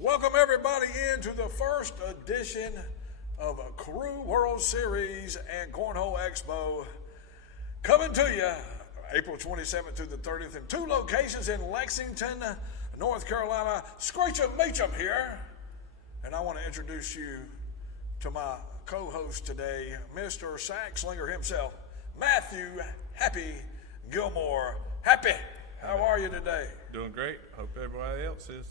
Welcome everybody into the first edition of a Crew World Series and Cornhole Expo, coming to you April 27th through the 30th in two locations in Lexington, North Carolina. Screech'em Meach'em here, and I want to introduce you to my co-host today, Mr. Sack Slinger himself, Matthew Happy Gilmore. Happy, how are you today? Doing great. Hope everybody else is.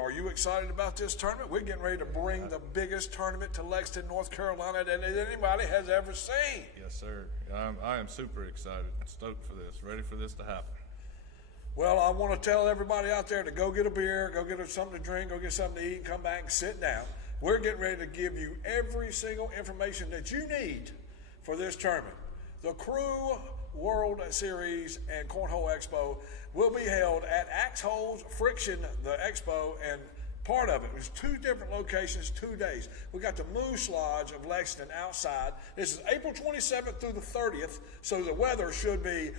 Are you excited about this tournament? We're getting ready to bring the biggest tournament to Lexington, North Carolina that anybody has ever seen. Yes, sir. I am super excited, stoked for this, ready for this to happen. Well, I want to tell everybody out there to go get a beer, go get something to drink, go get something to eat, and come back and sit down. We're getting ready to give you every single information that you need for this tournament. The Crew World Series and Cornhole Expo will be held at Axehole's Friction, the expo, and part of it was two different locations, 2 days. We got the Moose Lodge of Lexington outside. This is April 27th through the 30th, so the weather should be,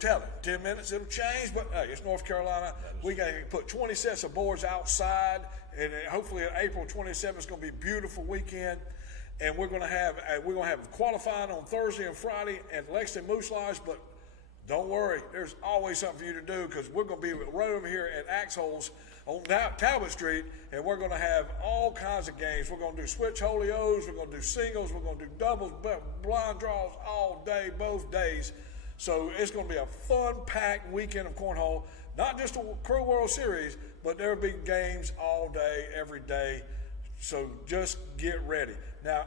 tell it, 10 minutes it'll change, but hey, it's North Carolina. We got to put 20 sets of boards outside, and hopefully April 27th is going to be a beautiful weekend. And we're going to have qualifying on Thursday and Friday at Lexington Moose Lodge, but don't worry, there's always something for you to do because we're going to be right over here at Axehole's on Talbot Street, and we're going to have all kinds of games. We're going to do switch holios, we're going to do singles, we're going to do doubles, blind draws all day, both days. So it's going to be a fun-packed weekend of cornhole, not just a Crew World Series, but there'll be games all day, every day. So just get ready. Now,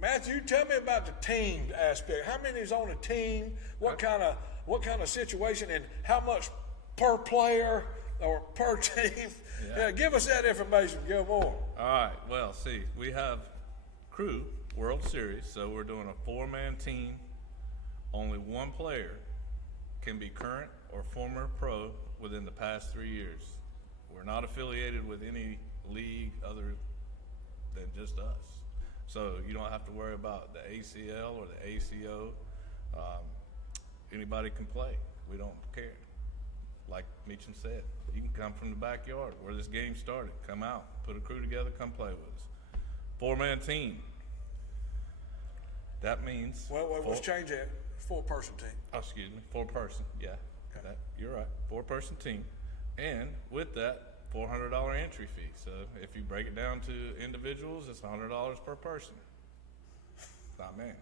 Matthew, tell me about the team aspect. How many is on a team? What kind of situation, and how much per player or per team? Yeah, give us that information, Gilmore. All right. Well, see, we have Crew World Series, so we're doing a 4-man team. Only one player can be current or former pro within the past 3 years. We're not affiliated with any league other than just us. So you don't have to worry about the ACL or the ACO. Anybody can play. We don't care. Like Meacham said, you can come from the backyard where this game started. Come out, put a crew together, come play with us. 4-man team. That means... Well, let's change that. 4-person team. Oh, excuse me. 4-person, yeah. Okay. You're right. 4-person team. And with that, $400 entry fee. So if you break it down to individuals, it's $100 per person. Not man.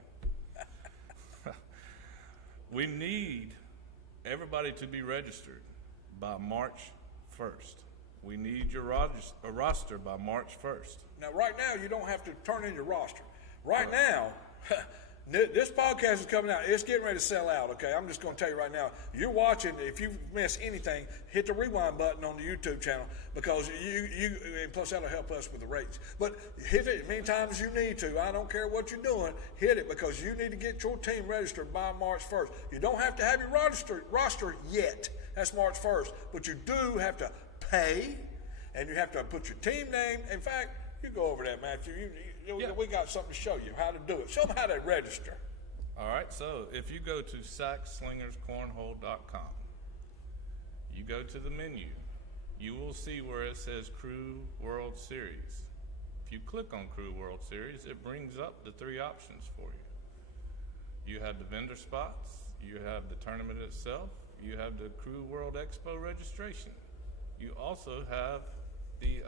We need everybody to be registered by March 1st. We need your roster by March 1st. Now, right now, you don't have to turn in your roster. Right now, this podcast is coming out. It's getting ready to sell out, okay? I'm just going to tell you right now. You're watching. If you miss anything, hit the rewind button on the YouTube channel because and plus that'll help us with the rates. But hit it as many times as you need to. I don't care what you're doing. Hit it because you need to get your team registered by March 1st. You don't have to have your roster yet. That's March 1st. But you do have to pay, and you have to put your team name. In fact, you go over that, Matthew. We got something to show you how to do it. Show them how to register. All right, so if you go to sackslingerscornhole.com, you go to the menu, you will see where it says Crew World Series. If you click on Crew World Series, it brings up the 3 options for you. You have the vendor spots, you have the tournament itself, you have the Crew World Expo registration. You also have the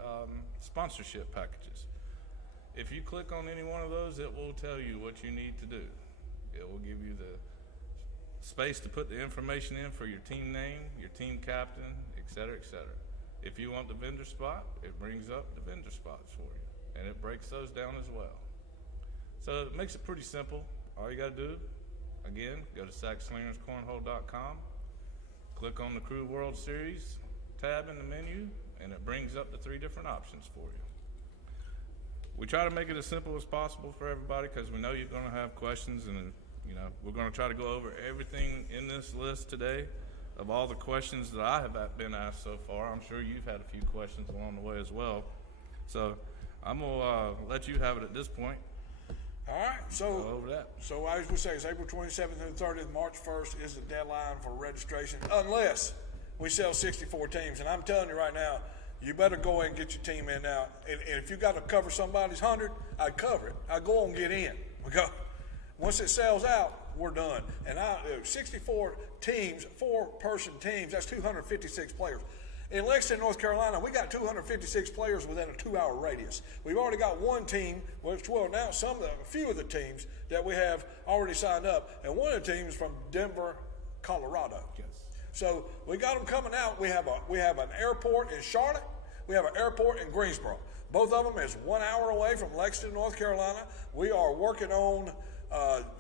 sponsorship packages. If you click on any one of those, it will tell you what you need to do. It will give you the space to put the information in for your team name, your team captain, et cetera, et cetera. If you want the vendor spot, it brings up the vendor spots for you, and it breaks those down as well. So it makes it pretty simple. All you got to do, again, go to sackslingerscornhole.com, click on the Crew World Series tab in the menu, and it brings up the 3 different options for you. We try to make it as simple as possible for everybody because we know you're going to have questions, and we're going to try to go over everything in this list today of all the questions that I have been asked so far. I'm sure you've had a few questions along the way as well. So I'm going to let you have it at this point. All right, so over that. So as we say, it's April 27th and 30th. March 1st is the deadline for registration, unless we sell 64 teams. And I'm telling you right now, you better go ahead and get your team in now. And if you got to cover somebody's 100, I'd cover it. I'd go and get in. Because once it sells out, we're done. And 64 teams, 4-person teams, that's 256 players. In Lexington, North Carolina, we got 256 players within a 2-hour radius. We've already got one team, which will announce a few of the teams that we have already signed up, and one of the teams from Denver, Colorado. Yes. So we got them coming out. We have an airport in Charlotte. We have an airport in Greensboro. Both of them is 1 hour away from Lexington, North Carolina. We are working on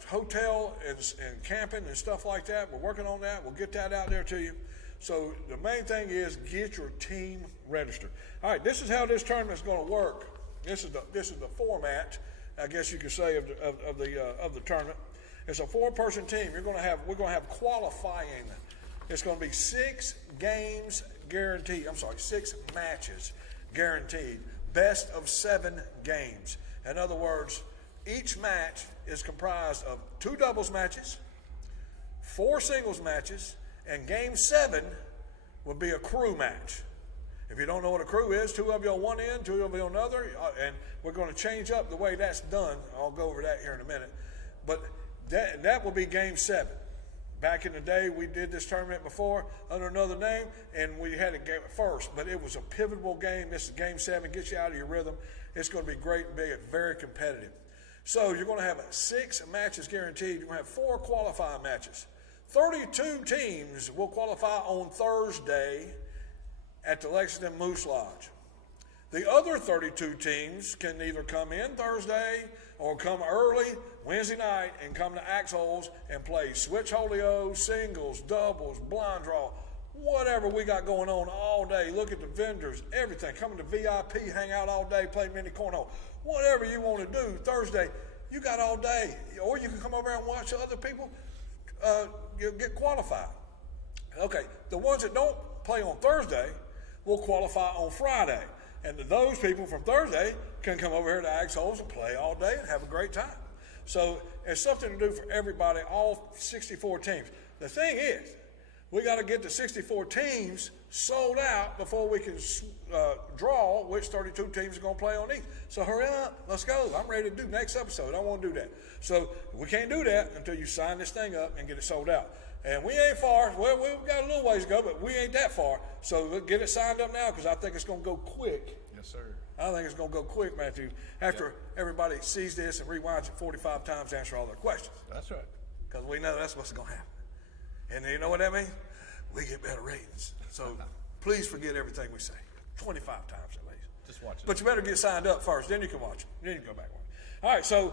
hotel and camping and stuff like that. We're working on that. We'll get that out there to you. So the main thing is get your team registered. All right, this is how this tournament is going to work. This is the format, I guess you could say, of the tournament. It's a 4-person team. We're going to have qualifying. It's going to be 6 games guaranteed. 6 matches guaranteed. Best of 7 games. In other words, each match is comprised of 2 doubles matches, 4 singles matches, and game 7 would be a crew match. If you don't know what a crew is, 2 of you on one end, 2 of you on another, and we're going to change up the way that's done. I'll go over that here in a minute. But that will be game 7. Back in the day, we did this tournament before under another name, and we had a game first, but it was a pivotal game. This is game 7, gets you out of your rhythm. It's going to be great, big, very competitive. So you're going to have 6 matches guaranteed. You're going to have 4 qualifying matches. 32 teams will qualify on Thursday at the Lexington Moose Lodge. The other 32 teams can either come in Thursday or come early Wednesday night and come to Axeholes and play switch holio, singles, doubles, blind draw, whatever we got going on all day. Look at the vendors, everything. Come to VIP, hang out all day, play mini cornhole. Whatever you want to do Thursday, you got all day. Or you can come over and watch other people get qualified. Okay, the ones that don't play on Thursday will qualify on Friday. And those people from Thursday can come over here to Axeholes and play all day and have a great time. So it's something to do for everybody, all 64 teams. The thing is, we got to get the 64 teams sold out before we can draw which 32 teams are going to play on each. So hurry up, let's go. I'm ready to do next episode. I want to do that. So we can't do that until you sign this thing up and get it sold out. And we ain't far. Well, we've got a little ways to go, but we ain't that far. So we'll get it signed up now because I think it's going to go quick. Yes, sir. I think it's going to go quick, Matthew, after everybody sees this and rewinds it 45 times to answer all their questions. That's right. Because we know that's what's going to happen. And you know what that means? We get better ratings. So please forget everything we say. 25 times at least. Just watch it. But you better get signed up first. Then you can watch it. Then you can go back and watch it. All right, so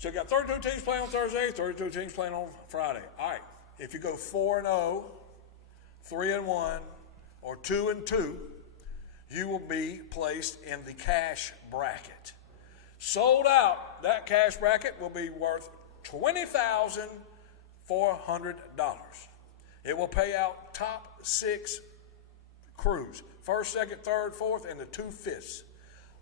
you got 32 teams playing on Thursday, 32 teams playing on Friday. All right. If you go 4-0, 3-1, or 2-2, you will be placed in the cash bracket. Sold out, that cash bracket will be worth $20,400. It will pay out top 6 crews, first, second, third, fourth, and the 2 fifths.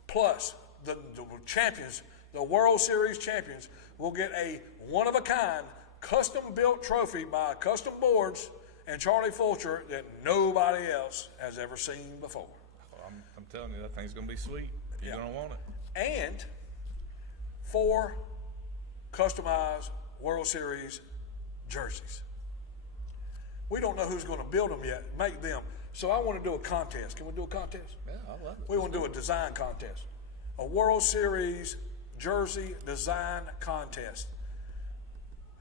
Plus, the champions, the World Series champions, will get a one-of-a-kind custom-built trophy by Custom Boards and Charlie Fulcher that nobody else has ever seen before. I'm telling you, that thing's going to be sweet. You're going to want it. And 4 customized World Series jerseys. We don't know who's going to build them yet, make them. So I want to do a contest. Can we do a contest? Yeah, I love it. We want to do a design contest. A World Series jersey design contest.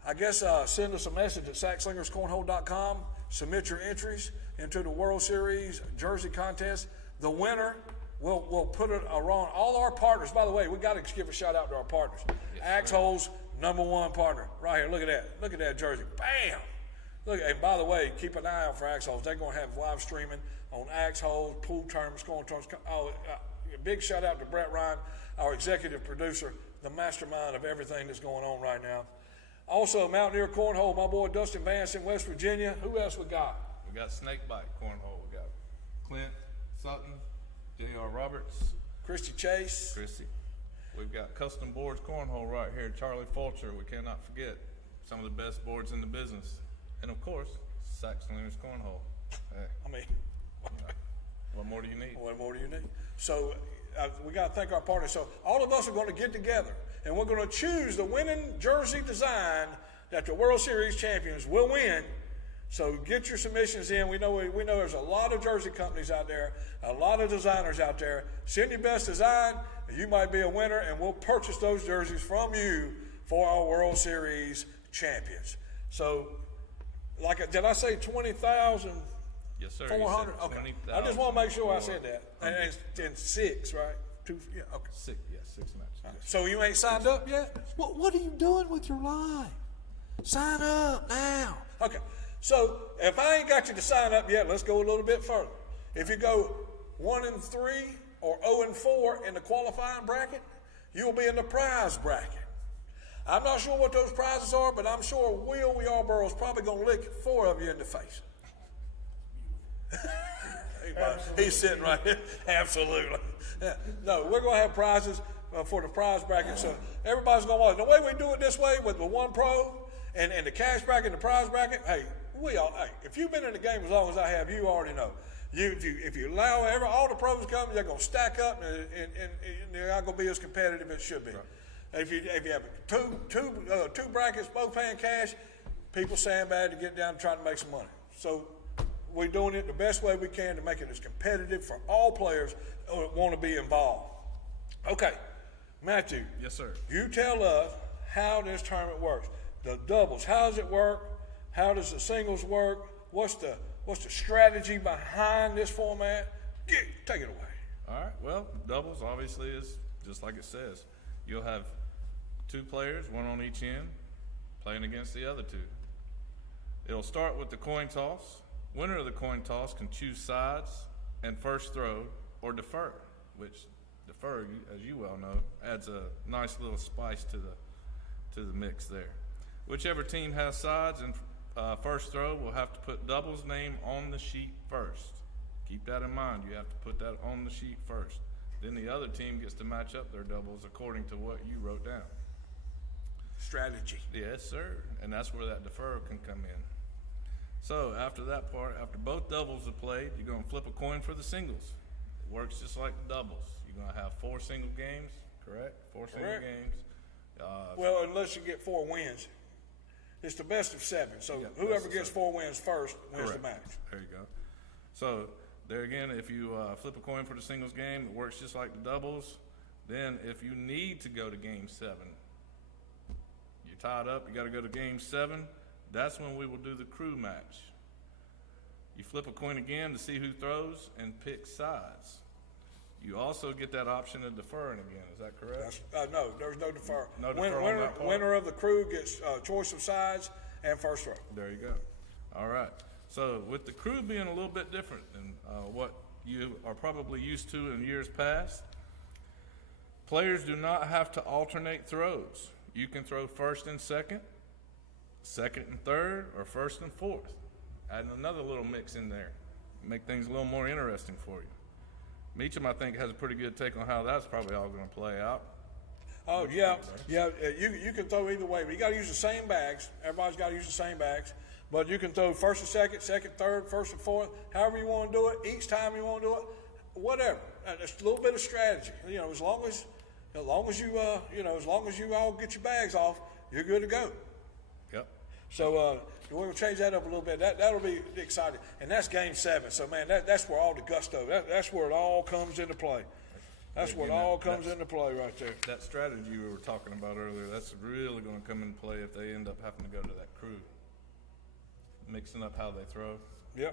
I guess send us a message at sackslingerscornhole.com. Submit your entries into the World Series jersey contest. The winner, we'll put it around all our partners. By the way, we got to give a shout out to our partners. Yes, Axehole's #1 partner, right here. Look at that. Look at that jersey. Bam! Look, and by the way, keep an eye out for Axehole's. They're going to have live streaming on Axehole, pool tournaments, scoring tournaments. Big shout out to Brett Ryan, our executive producer, the mastermind of everything that's going on right now. Also, Mountaineer Cornhole, my boy Dustin Vance in West Virginia. Who else we got? We got Snakebite Cornhole. We got Clint Sutton, J.R. Roberts, Christy Chase. Chrissy. We've got Custom Boards Cornhole right here. Charlie Fulcher. We cannot forget some of the best boards in the business. And of course, Sax Slingers Cornhole. Hey. I mean, What more more do you need? What more do you need? So we got to thank our partners. So all of us are going to get together, and we're going to choose the winning jersey design that the World Series champions will win. So get your submissions in. We know there's a lot of jersey companies out there, a lot of designers out there. Send your best design, and you might be a winner, and we'll purchase those jerseys from you for our World Series champions. So, did I say 20,000? Yes, sir. 400? Okay. 20,000. I just want to make sure I said that. And it's in 6, right? 2, yeah, okay. 6 matches. Yes. So you ain't signed up yet? What are you doing with your life? Sign up now. Okay. So if I ain't got you to sign up yet, let's go a little bit further. If you go 1-3 or 0-4 in the qualifying bracket, you'll be in the prize bracket. I'm not sure what those prizes are, but I'm sure Will Yarborough is probably going to lick 4 of you in the face. He's sitting right here. Absolutely. Yeah. No, we're going to have prizes for the prize bracket. So everybody's going to want it. The way we do it this way with the one pro and the cash bracket and the prize bracket, hey, if you've been in the game as long as I have, you already know. If you allow all the pros to come, they're going to stack up and they're not going to be as competitive as it should be. Right. If you have two brackets, both paying cash, people sandbag to get down and try to make some money. So we're doing it the best way we can to make it as competitive for all players who want to be involved. Okay, Matthew. Yes, sir. You tell us how this tournament works. The doubles, how does it work? How does the singles work? What's the strategy behind this format? Take it away. All right. Well, doubles obviously is just like it says. You'll have 2 players, 1 on each end, playing against the other 2. It'll start with the coin toss. Winner of the coin toss can choose sides and first throw or defer, which defer, as you well know, adds a nice little spice to the mix there. Whichever team has sides and first throw will have to put double's name on the sheet first. Keep that in mind. You have to put that on the sheet first. Then the other team gets to match up their doubles according to what you wrote down. Strategy. Yes, sir. And that's where that defer can come in. So after that part, after both doubles are played, you're going to flip a coin for the singles. It works just like the doubles. You're going to have 4 single games, correct? 4 single games. Well, unless you get 4 wins. It's the best of 7. So whoever gets 4 wins first wins the match. There you go. So there again, if you flip a coin for the singles game, it works just like the doubles. Then if you need to go to game 7, you're tied up, you got to go to game 7, that's when we will do the crew match. You flip a coin again to see who throws and pick sides. You also get that option of deferring again. Is that correct? No, there's no defer. No defer on that part. Winner of the crew gets choice of sides and first throw. There you go. All right. So with the crew being a little bit different than what you are probably used to in years past, players do not have to alternate throws. You can throw first and second, second and third, or first and fourth. Adding another little mix in there. Make things a little more interesting for you. Meacham, I think, has a pretty good take on how that's probably all going to play out. Oh, yeah. You can throw either way, but you got to use the same bags. Everybody's got to use the same bags. But you can throw first and second, second, third, first and fourth, however you want to do it, each time you want to do it, whatever. It's a little bit of strategy. As long as you all get your bags off, you're good to go. Yep. So we're going to change that up a little bit. That'll be exciting. And that's game 7. So, man, that's where all the gusto, that's where it all comes into play. That's where it all comes into play right there. That strategy we were talking about earlier, that's really going to come into play if they end up having to go to that crew. Mixing up how they throw,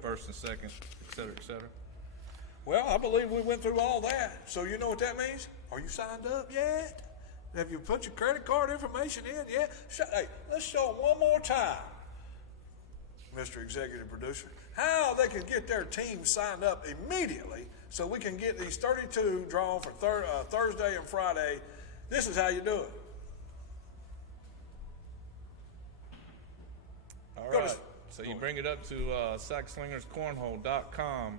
first and second, et cetera, et cetera. Well, I believe we went through all that. So you know what that means? Are you signed up yet? Have you put your credit card information in yet? Hey, let's show them one more time, Mr. Executive Producer, how they can get their team signed up immediately so we can get these 32 drawn for Thursday and Friday. This is how you do it. All right. So you bring it up to sackslingerscornhole.com.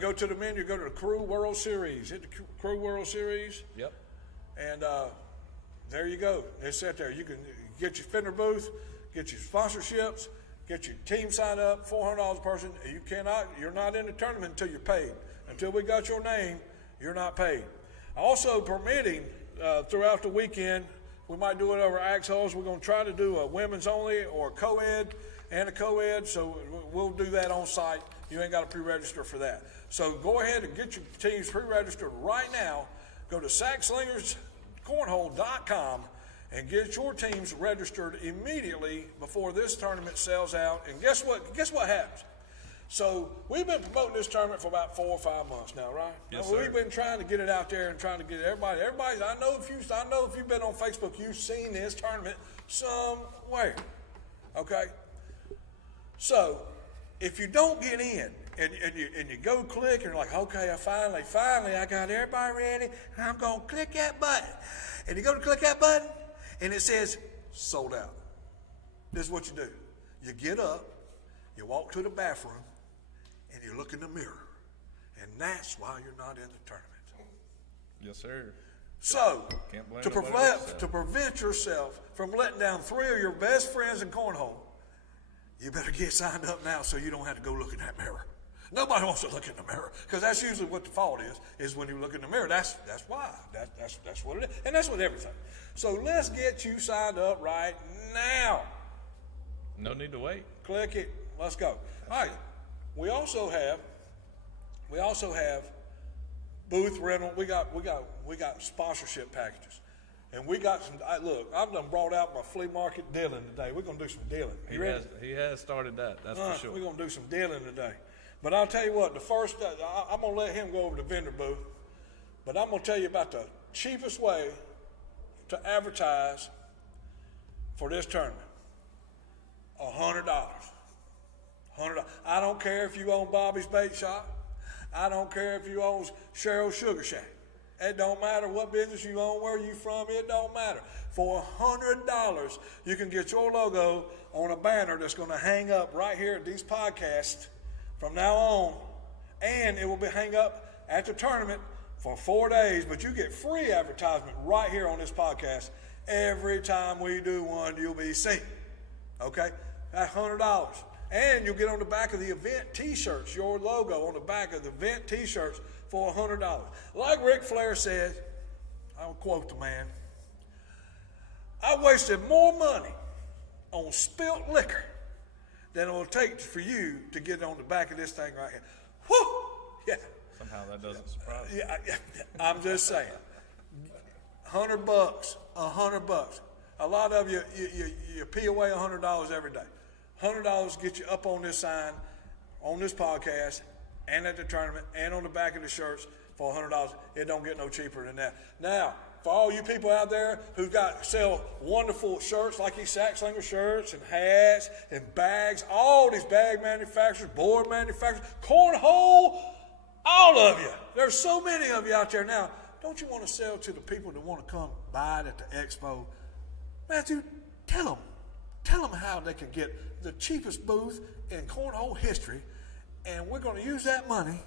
Go to the menu, go to the Crew World Series. Hit the Crew World Series. Yep. And there you go. It's set there. You can get your fender booth, get your sponsorships, Get your team signed up, $400 a person. You're not in the tournament until you're paid. Until we got your name, you're not paid. Also permitting throughout the weekend, we might do it over Axeholes. We're going to try to do a women's only or a co-ed and a co-ed, so we'll do that on site. You ain't got to pre-register for that. So go ahead and get your teams pre-registered right now. Go to sacslingerscornhole.com and get your teams registered immediately before this tournament sells out. And guess what? Guess what happens? So we've been promoting this tournament for about 4 or 5 months now, right? Yes, We've sir. been trying to get it out there and trying to get everybody. I know if you've been on Facebook, you've seen this tournament somewhere. Okay. So if you don't get in and you go click and you're like, okay, I finally I got everybody ready. I'm gonna click that button, and you go to click that button, and it says sold out. This is what you do. You get up, you walk to the bathroom, and you look in the mirror. And that's why you're not in the tournament. Yes, sir. So, Can't blame to nobody else. prevent yourself from letting down 3 of your best friends in cornhole, you better get signed up now so you don't have to go look in that mirror. Nobody wants to look in the mirror, because that's usually what the fault is when you look in the mirror. That's why. That's what it is. And that's with everything. So let's get you signed up right now. No need to wait. Click it. Let's go. All right. We also have booth rental. We got sponsorship packages, and we got some. Look, I've done brought out my flea market dealing today. We're gonna do some dealing. You ready? He has started that. That's for sure. We're gonna do some dealing today. But I'll tell you what. The first, I'm gonna let him go over the vendor booth, but I'm gonna tell you about the cheapest way to advertise for this tournament. $100. I don't care if you own Bobby's Bait Shop. I don't care if you own Cheryl's Sugar Shack. It don't matter what business you own, where you from, it don't matter. For $100, you can get your logo on a banner that's going to hang up right here at these podcasts from now on, and it will be hang up at the tournament for 4 days, but you get free advertisement right here on this podcast. Every time we do one, you'll be seen. Okay? That's $100. And you'll get on the back of the event t-shirts, your logo on the back of the event t-shirts for $100. Like Ric Flair said, I'll quote the man, I wasted more money on spilt liquor than it will take for you to get on the back of this thing right here. Whew! Yeah. Somehow that doesn't surprise me. Yeah, I'm just saying. $100, $100. A lot of you pee away $100 every day. $100 get you up on this sign, on this podcast, and at the tournament, and on the back of the shirts for $100. It don't get no cheaper than that. Now, for all you people out there who sell wonderful shirts like these Sack Slinger shirts and hats and bags, all these bag manufacturers, board manufacturers, cornhole, all of you. There's so many of you out there now. Don't you want to sell to the people that want to come buy it at the expo? Matthew, tell them how they can get the cheapest booth in cornhole history, and we're going to use that money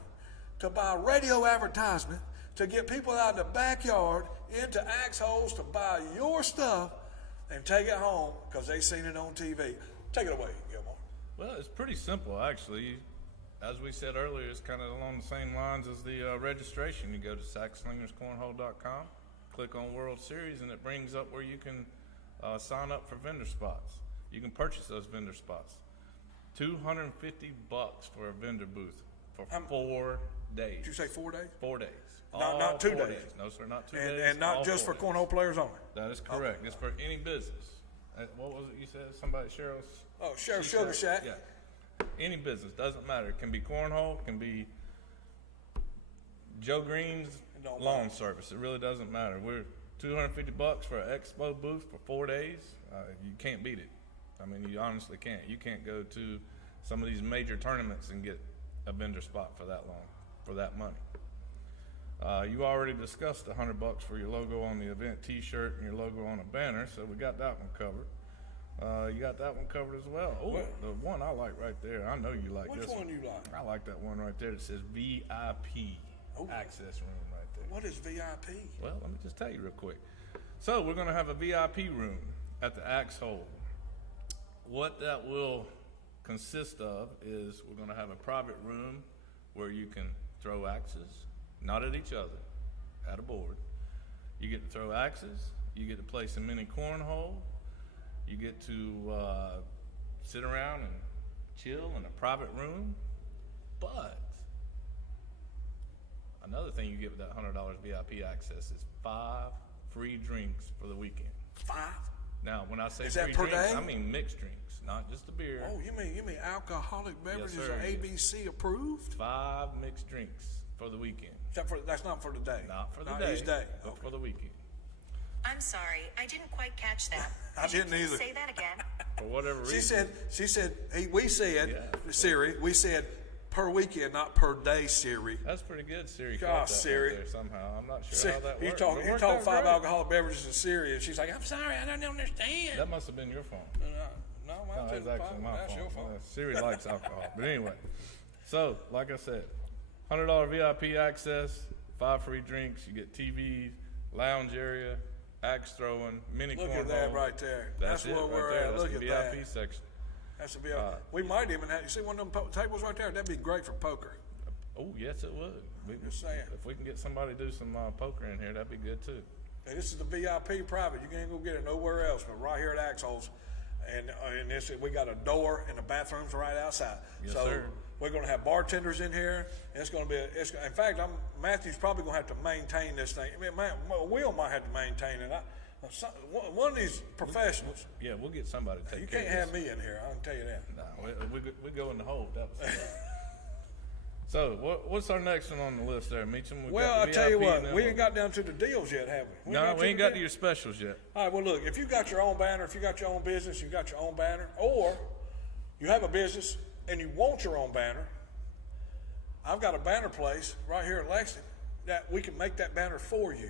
to buy radio advertisement to get people out in the backyard into Axeholes to buy your stuff and take it home because they seen it on TV. Take it away, Gilmore. Well, it's pretty simple, actually. As we said earlier, it's kind of along the same lines as the registration. You go to sacslingerscornhole.com, click on World Series, and it brings up where you can sign up for vendor spots. You can purchase those vendor spots. $250 for a vendor booth for 4 days. Did you say 4 days? 4 days. Not 2 days. No, sir, not 2 days. And not all just 4 for days. cornhole players only. That is correct. It's for any business. What was it you said? Somebody, Cheryl's? Oh, Cheryl's Sugar Shack. Yeah. Any business, doesn't matter. It can be cornhole, it can be Joe Green's lawn service. It really doesn't matter. We're $250 for an expo booth for 4 days. You can't beat it. I mean, you honestly can't. You can't go to some of these major tournaments and get a vendor spot for that long, for that money. You already discussed the $100 for your logo on the event T-shirt and your logo on a banner, so we got that one covered. You got that one covered as well. Oh, the one I like right there. I know you like Which this one. one you like? I like that one right there that says VIP access room right there. What is VIP? Well, let me just tell you real quick. So we're going to have a VIP room at the Axehole. What that will consist of is we're going to have a private room where you can throw axes, not at each other, at a board. You get to throw axes. You get to play some mini cornhole. You get to sit around and chill in a private room. But another thing you get with that $100 VIP access is 5 free drinks for the weekend. 5? Now, when I say Is free that per drinks, day? I mean mixed drinks, not just the beer. Oh, you mean alcoholic beverages sir. are ABC approved? 5 mixed drinks for the weekend. That's not for the day. Not for the Not day, each day. but Okay. for the weekend. I'm sorry, I didn't quite catch that. I Could you didn't please either. Say that again. For whatever reason. She said, we said, Yeah. Siri, we said per weekend, not per day, Siri. That's pretty good. Siri Gosh, caught that Siri. right there somehow. I'm not sure See, how that you works. told It you worked told out 5 great. alcoholic beverages to Siri, and she's like, I'm sorry, I don't understand. That must have been your phone. No, No, it was actually my That's phone. your phone. Siri likes alcohol. But anyway, so like I said, $100 VIP access, 5 free drinks. You get TVs, lounge area, axe throwing, mini Look cornhole. at that right there. That's That's it where right we're there. at. That's Look the at VIP that. section. That's a we might even have. You see one of them tables right there? That'd be great for poker. Oh, yes, it would. Just saying. If we can get somebody to do some poker in here, that'd be good too. And this is the VIP private. You can't go get it nowhere else, but right here at Axehole's. And this, we got a door, and the bathroom's right outside. Yes, so sir. we're going to have bartenders in here. And it's going to be. In fact, Matthew's probably going to have to maintain this thing. I mean, Will might have to maintain it. One of these professionals. Yeah, we'll get somebody to take You care can't of have this. me in here. I can tell you that. No, we go in the hole. That was So, what's our next one on the list there, Meacham? We Well, got I the tell you VIP what, and then we ain't got down to the deals yet, have we? No, we ain't got to the your specials yet. All right, well, look, if you got your own banner, if you got your own business, you got your own banner, or you have a business and you want your own banner, I've got a banner place right here in Lexington that we can make that banner for you.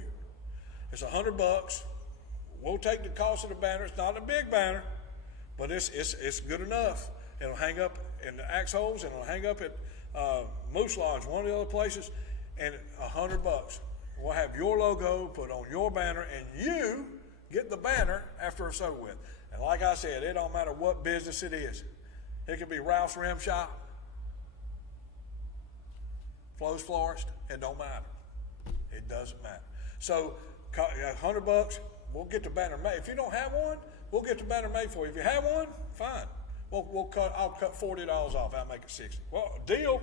It's $100. We'll take the cost of the banner. It's not a big banner, but it's good enough. It'll hang up in the Axeholes, and it'll hang up at Moose Lodge, one of the other places, and $100. We'll have your logo put on your banner, and you get the banner after it's over with. And like I said, it don't matter what business it is. It could be Ralph's Rim Shop, Flo's Florist. It don't matter. It doesn't matter. So $100, we'll get the banner made. If you don't have one, we'll get the banner made for you. If you have one, fine. I'll cut $40 off. I'll make it $60. Well, deal.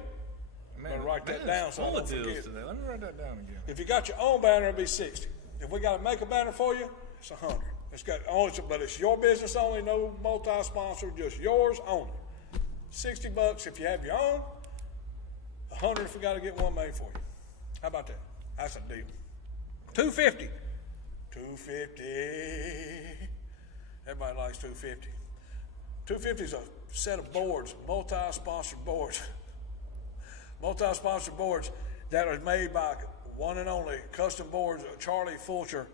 Man, I'm gonna write that down so I full don't of deals forget. today. Let me write that down again. If you got your own banner, it'll be $60. If we got to make a banner for you, it's $100. But it's your business only, no multi-sponsor, just yours only. $60 if you have your own. $100 if we got to get one made for you. How about that? That's a deal. $250. $250. Everybody likes $250. $250 is a set of boards, multi-sponsored boards. Multi-sponsored boards that are made by one and only Custom Boards, Charlie Fulcher.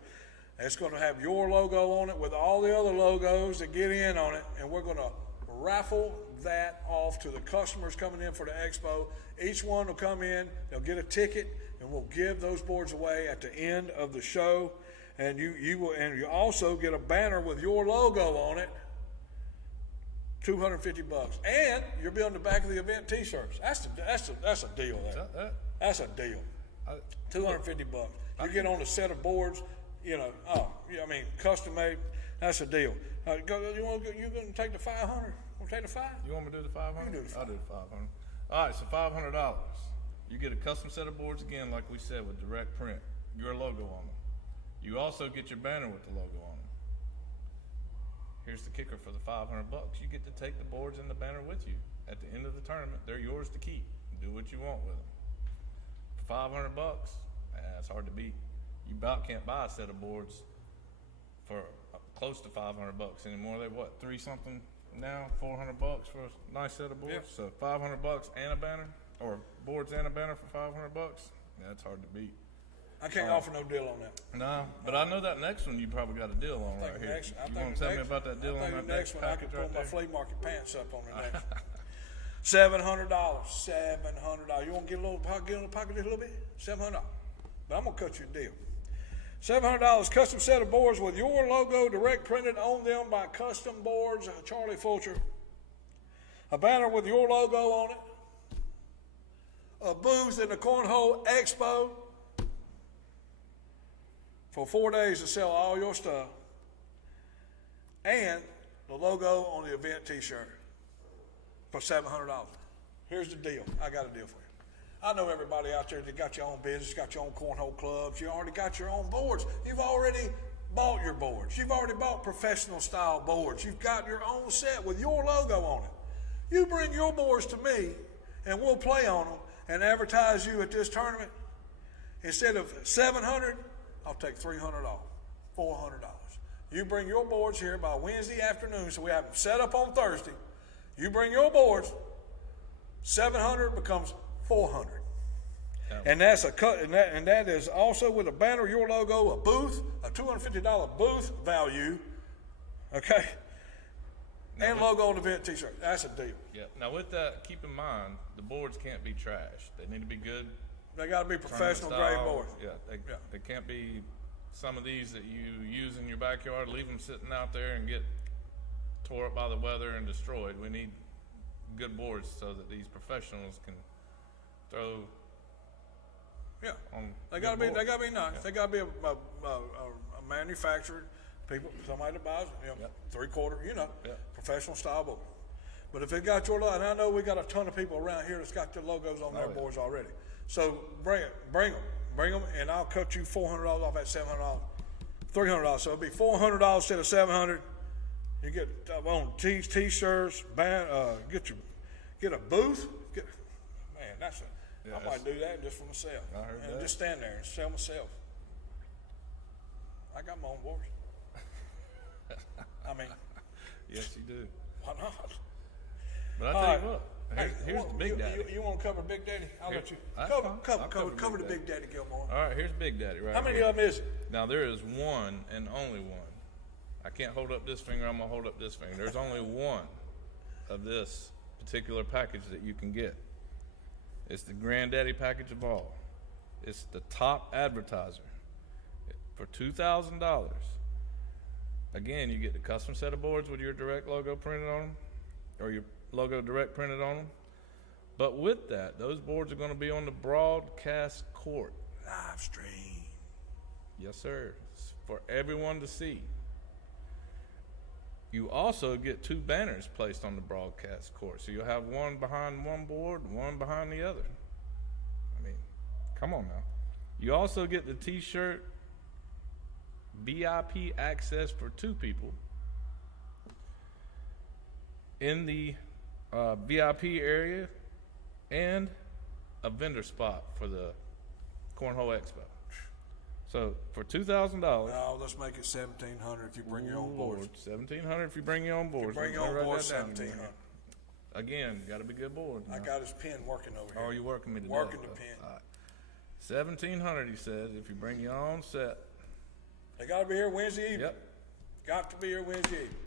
It's going to have your logo on it with all the other logos that get in on it, and we're going to raffle that off to the customers coming in for the expo. Each one will come in, they'll get a ticket, and we'll give those boards away at the end of the show. And you also get a banner with your logo on it. $250, and you'll be on the back of the event T-shirts. That's a deal. That's a deal. $250. You get on a set of boards, custom made. That's a deal. You gonna take the $500? Want to take the $500? You want me to do the 500? You do the I'll do the 500. All right, so $500. You get a custom set of boards again, like we said, with direct print, your logo on them. You also get your banner with the logo on them. Here's the kicker for the $500. You get to take the boards and the banner with you at the end of the tournament. They're yours to keep. Do what you want with them. For $500, it's hard to beat. You about can't buy a set of boards for close to $500 anymore. They're what, 3 something now? $400 for a nice set of boards. Yep. So $500 and a banner, or boards and a banner for $500. Yeah, that's hard to beat. I can't offer no deal on that. No, but I know that next one you probably got a deal on right here. You want to tell me about that deal on that next one? I can package pull right my there? flea market pants up on the next one. $700. $700. You want to get in the pocket a little bit? $700. But I'm gonna cut you a deal. $700 custom set of boards with your logo direct printed on them by Custom Boards, Charlie Fulcher. a banner with your logo on it, a booth in the Cornhole Expo for 4 days to sell all your stuff, and the logo on the event t-shirt for $700. Here's the deal. I got a deal for you. I know everybody out there that got your own business, got your own cornhole clubs, you already got your own boards. You've already bought your boards. You've already bought professional style boards. You've got your own set with your logo on it. You bring your boards to me and we'll play on them and advertise you at this tournament. Instead of $700, I'll take $300 off, $400. You bring your boards here by Wednesday afternoon, so we have them set up on Thursday. You bring your boards, $700 becomes $400. And that's a cut, and that is also with a banner, your logo, a booth, a $250 booth value, okay, and logo on the event t-shirt. That's a deal. Yeah. Now with that, keep in mind the boards can't be trashed. They need to be good. They got to be professional grade boards. Yeah. They can't be some of these that you use in your backyard. Leave them sitting out there and get tore up by the weather and destroyed. We need good boards so that these professionals can throw. Yeah, they got to be. They got to be nice. Yeah. They got to be a manufacturer, somebody that buys, 3/4, professional style board. But if it got your logo, and I know we got a ton of people around here that's got their logos on their boards already. So bring them, and I'll cut you $400 off that $700, $300. So it'll be $400 instead of $700. You get on t-shirts, get a booth. Man, that's a. Yeah, I might do that just for myself. I heard and that. Just stand there and sell myself. I got my own boards. I mean, yes, you do. Why not? But I tell you what, here's the Big Daddy. You want to cover Big Daddy? I'll let you cover the Big Daddy, Gilmore. All right, here's Big Daddy right How many here. of them is it? Now there is one and only one. I can't hold up this finger. I'm gonna hold up this finger. There's only one of this particular package that you can get. It's the granddaddy package of all. It's the top advertiser for $2,000. Again, you get the custom set of boards with your direct logo printed on them, or your logo direct printed on them. But with that, those boards are going to be on the broadcast court. Live stream. Yes, sir. It's for everyone to see. You also get 2 banners placed on the broadcast court. So you'll have one behind one board, one behind the other. I mean, come on now. You also get the t-shirt VIP access for 2 people in the VIP area and a vendor spot for the Cornhole Expo. So for $2,000. No, let's make it $1,700 if you bring your own boards. $1,700 if you bring your own boards. Bring your own boards, $1,700. Again, got to be good board. I got his pen working over here. Oh, you working me to Working death, the pen. Right. $1,700, he said, if you bring your own set. They got to be here Wednesday evening. Yep. Got to be here Wednesday evening.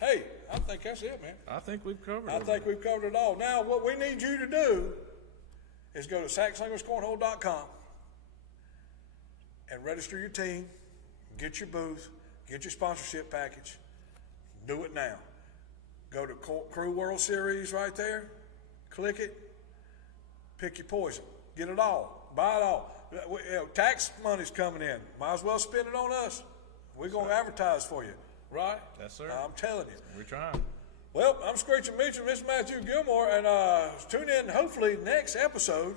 Hey, I think that's it, man. I think we've covered it. I think we've covered it all. Now, what we need you to do is go to saxslingerscornhole.com and register your team, get your booth, get your sponsorship package. Do it now. Go to Crew World Series right there, click it, pick your poison. Get it all. Buy it all. Tax money's coming in. Might as well spend it on us. We're going to advertise for you, right? Yes, sir. I'm telling you. We're trying. Well, I'm Screeching Mitchell, Mr. Matthew Gilmore, and tune in hopefully next episode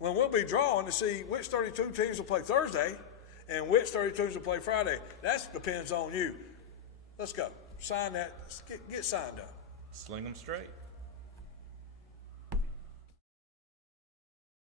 when we'll be drawing to see which 32 teams will play Thursday and which 32 teams will play Friday. That depends on you. Let's go. Sign that. Get signed up. Sling them straight.